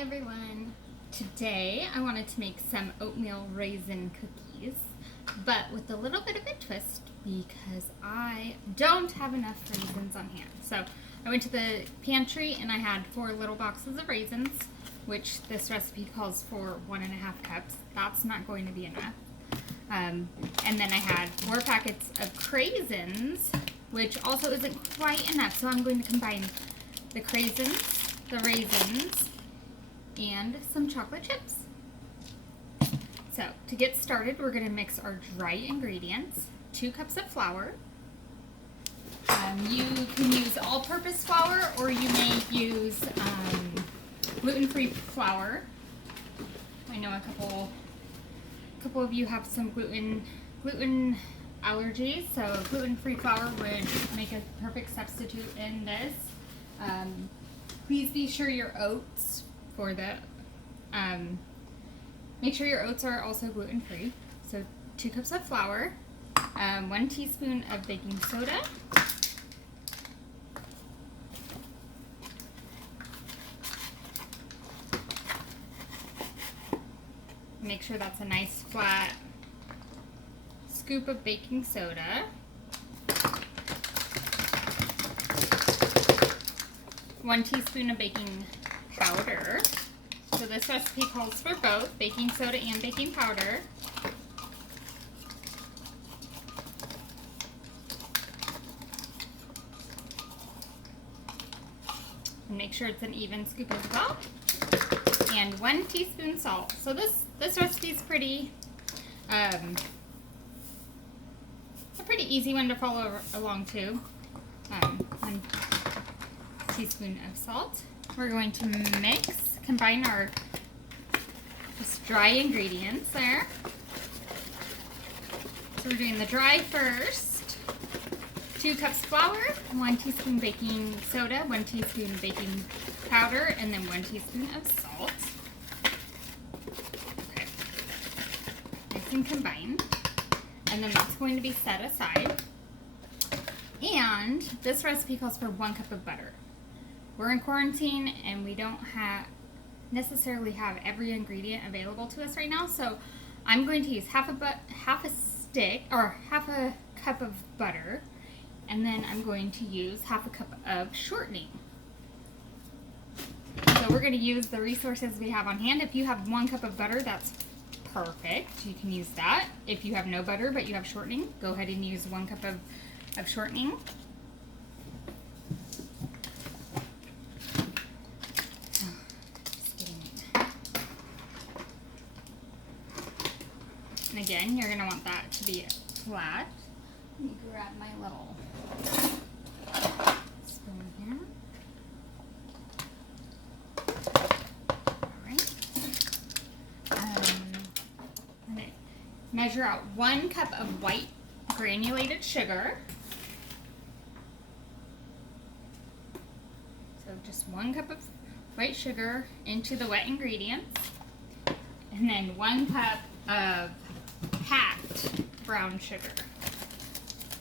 everyone. Today I wanted to make some oatmeal raisin cookies, but with a little bit of a twist because I don't have enough raisins on hand. So I went to the pantry and I had 4 little boxes of raisins, which this recipe calls for 1.5 cups. That's not going to be enough. And then I had 4 packets of craisins, which also isn't quite enough. So I'm going to combine the craisins, the raisins, and some chocolate chips. So to get started, we're going to mix our dry ingredients. 2 cups of flour. You can use all-purpose flour, or you may use gluten-free flour. I know a couple of you have some gluten allergies, so gluten-free flour would make a perfect substitute in this. Please be sure your oats make sure your oats are also gluten-free. So 2 cups of flour, 1 teaspoon of baking soda, make sure that's a nice flat scoop of baking soda, 1 teaspoon of baking powder. So this recipe calls for both baking soda and baking powder. And make sure it's an even scoop as well. And 1 teaspoon salt. So this recipe is pretty a pretty easy one to follow along too. 1 teaspoon of salt. We're going to combine our just dry ingredients there. So we're doing the dry first. 2 cups flour, 1 teaspoon baking soda, 1 teaspoon baking powder, and then 1 teaspoon of salt. Okay. Nice and combined. And then that's going to be set aside. And this recipe calls for 1 cup of butter. We're in quarantine and we don't necessarily have every ingredient available to us right now, so I'm going to use half a cup of butter, and then I'm going to use half a cup of shortening. So we're going to use the resources we have on hand. If you have 1 cup of butter, that's perfect. You can use that. If you have no butter but you have shortening, go ahead and use 1 cup of shortening. And again, you're going to want that to be flat. Let me grab my little spoon here. Alright. I'm going to measure out 1 cup of white granulated sugar. So just 1 cup of white sugar into the wet ingredients. And then 1 cup of packed brown sugar.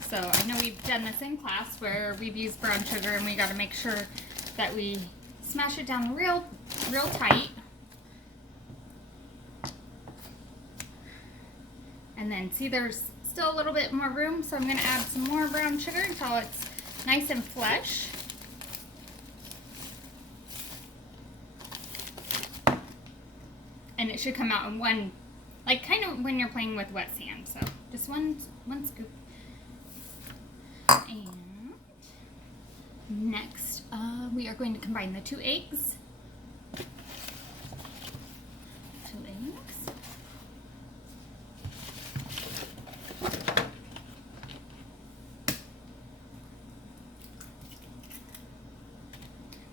So I know we've done this in class where we've used brown sugar, and we got to make sure that we smash it down real tight. And then see, there's still a little bit more room, so I'm going to add some more brown sugar until it's nice and flush. And it should come out in one, like kind of when you're playing with wet sand. So just one scoop. And next, we are going to combine the 2 eggs. 2 eggs.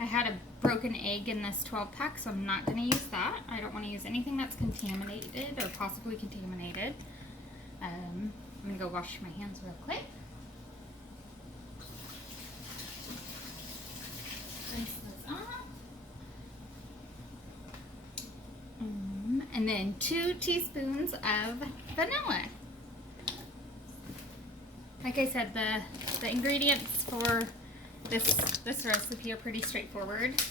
I had a broken egg in this 12 pack, so I'm not going to use that. I don't want to use anything that's contaminated or possibly contaminated. I'm going to go wash my hands real quick. Rinse this off. And then 2 teaspoons of vanilla. Like I said, the ingredients for this recipe are pretty straightforward.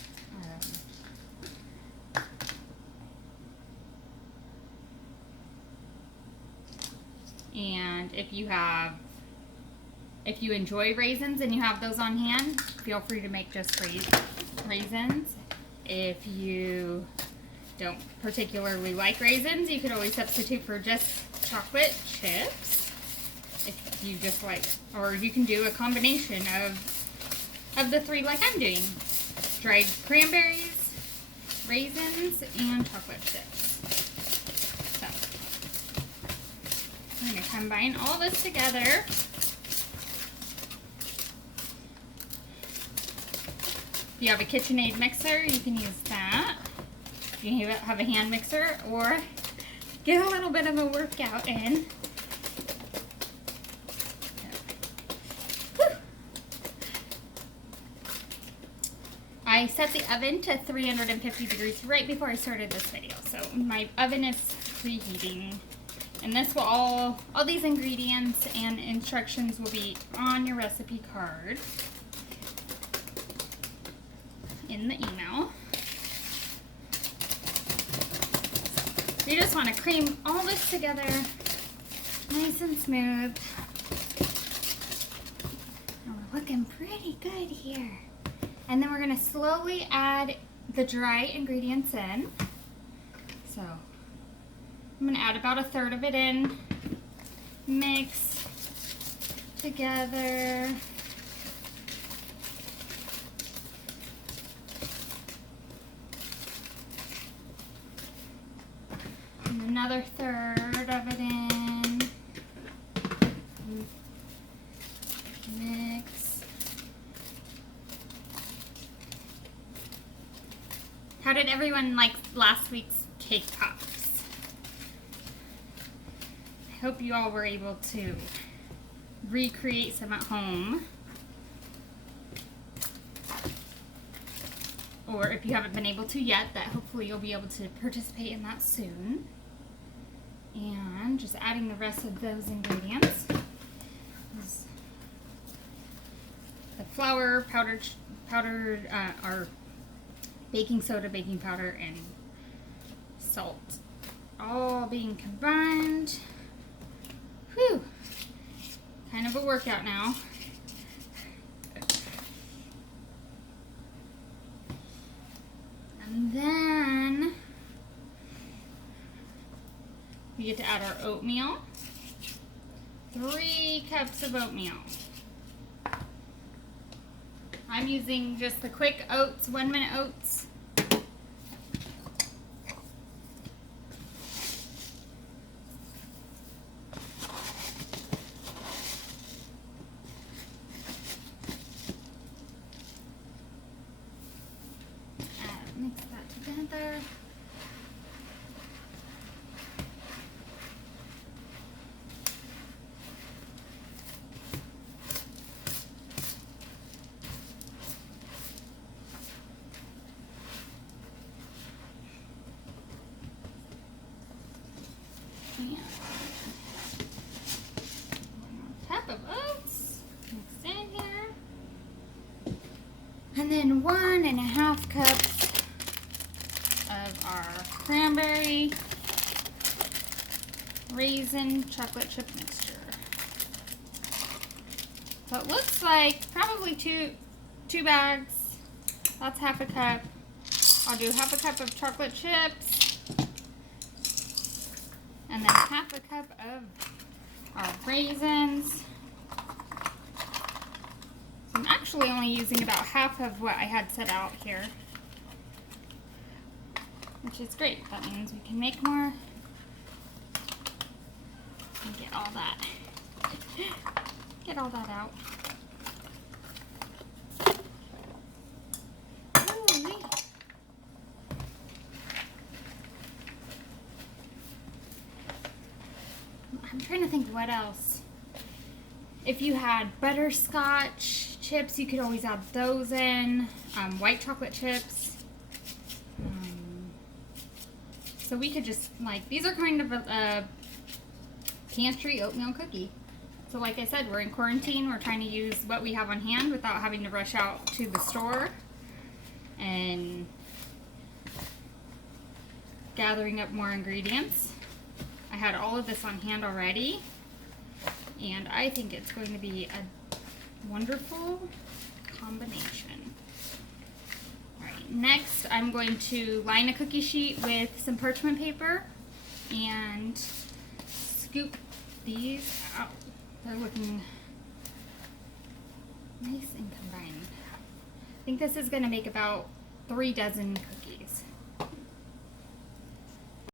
And if you enjoy raisins and you have those on hand, feel free to make just raisins. If you don't particularly like raisins, you could always substitute for just chocolate chips. If you just like, or you can do a combination of the three like I'm doing. Dried cranberries, raisins, and chocolate chips. So, I'm going to combine all this together. If you have a KitchenAid mixer, you can use that. If you have a hand mixer, or get a little bit of a workout in. I set the oven to 350 degrees right before I started this video, so my oven is preheating. And this will all these ingredients and instructions will be on your recipe card in the email. You just want to cream all this together nice and smooth. And we're looking pretty good here. And then we're going to slowly add the dry ingredients in. So I'm going to add about 1/3 of it in, mix together. And another 1/3 of it in, mix. How did everyone like last week's cake pops? I hope you all were able to recreate some at home. Or if you haven't been able to yet, that hopefully you'll be able to participate in that soon. And just adding the rest of those ingredients. The flour, powdered or baking soda, baking powder, and salt all being combined. Whew, kind of a workout now. And then we get to add our oatmeal. 3 cups of oatmeal. I'm using just the quick oats, 1-minute oats. Mix that together. Cup of oats mixed in here, and then 1.5 cups of our cranberry raisin chocolate chip mixture. So it looks like probably two bags. That's 1/2 cup. I'll do 1/2 cup of chocolate chips, and then 1/2 cup of our raisins. So I'm actually only using about half of what I had set out here, which is great. That means we can make more and get all that out. Ooh-wee. I'm trying to think what else. If you had butterscotch chips, you could always add those in. White chocolate chips. So we could just, like, these are kind of a pantry oatmeal cookie. So like I said, we're in quarantine. We're trying to use what we have on hand without having to rush out to the store and gathering up more ingredients. I had all of this on hand already. and I think it's going to be a wonderful combination. Alright, next I'm going to line a cookie sheet with some parchment paper and scoop these out. They're looking nice and combined. I think this is going to make about 3 dozen cookies.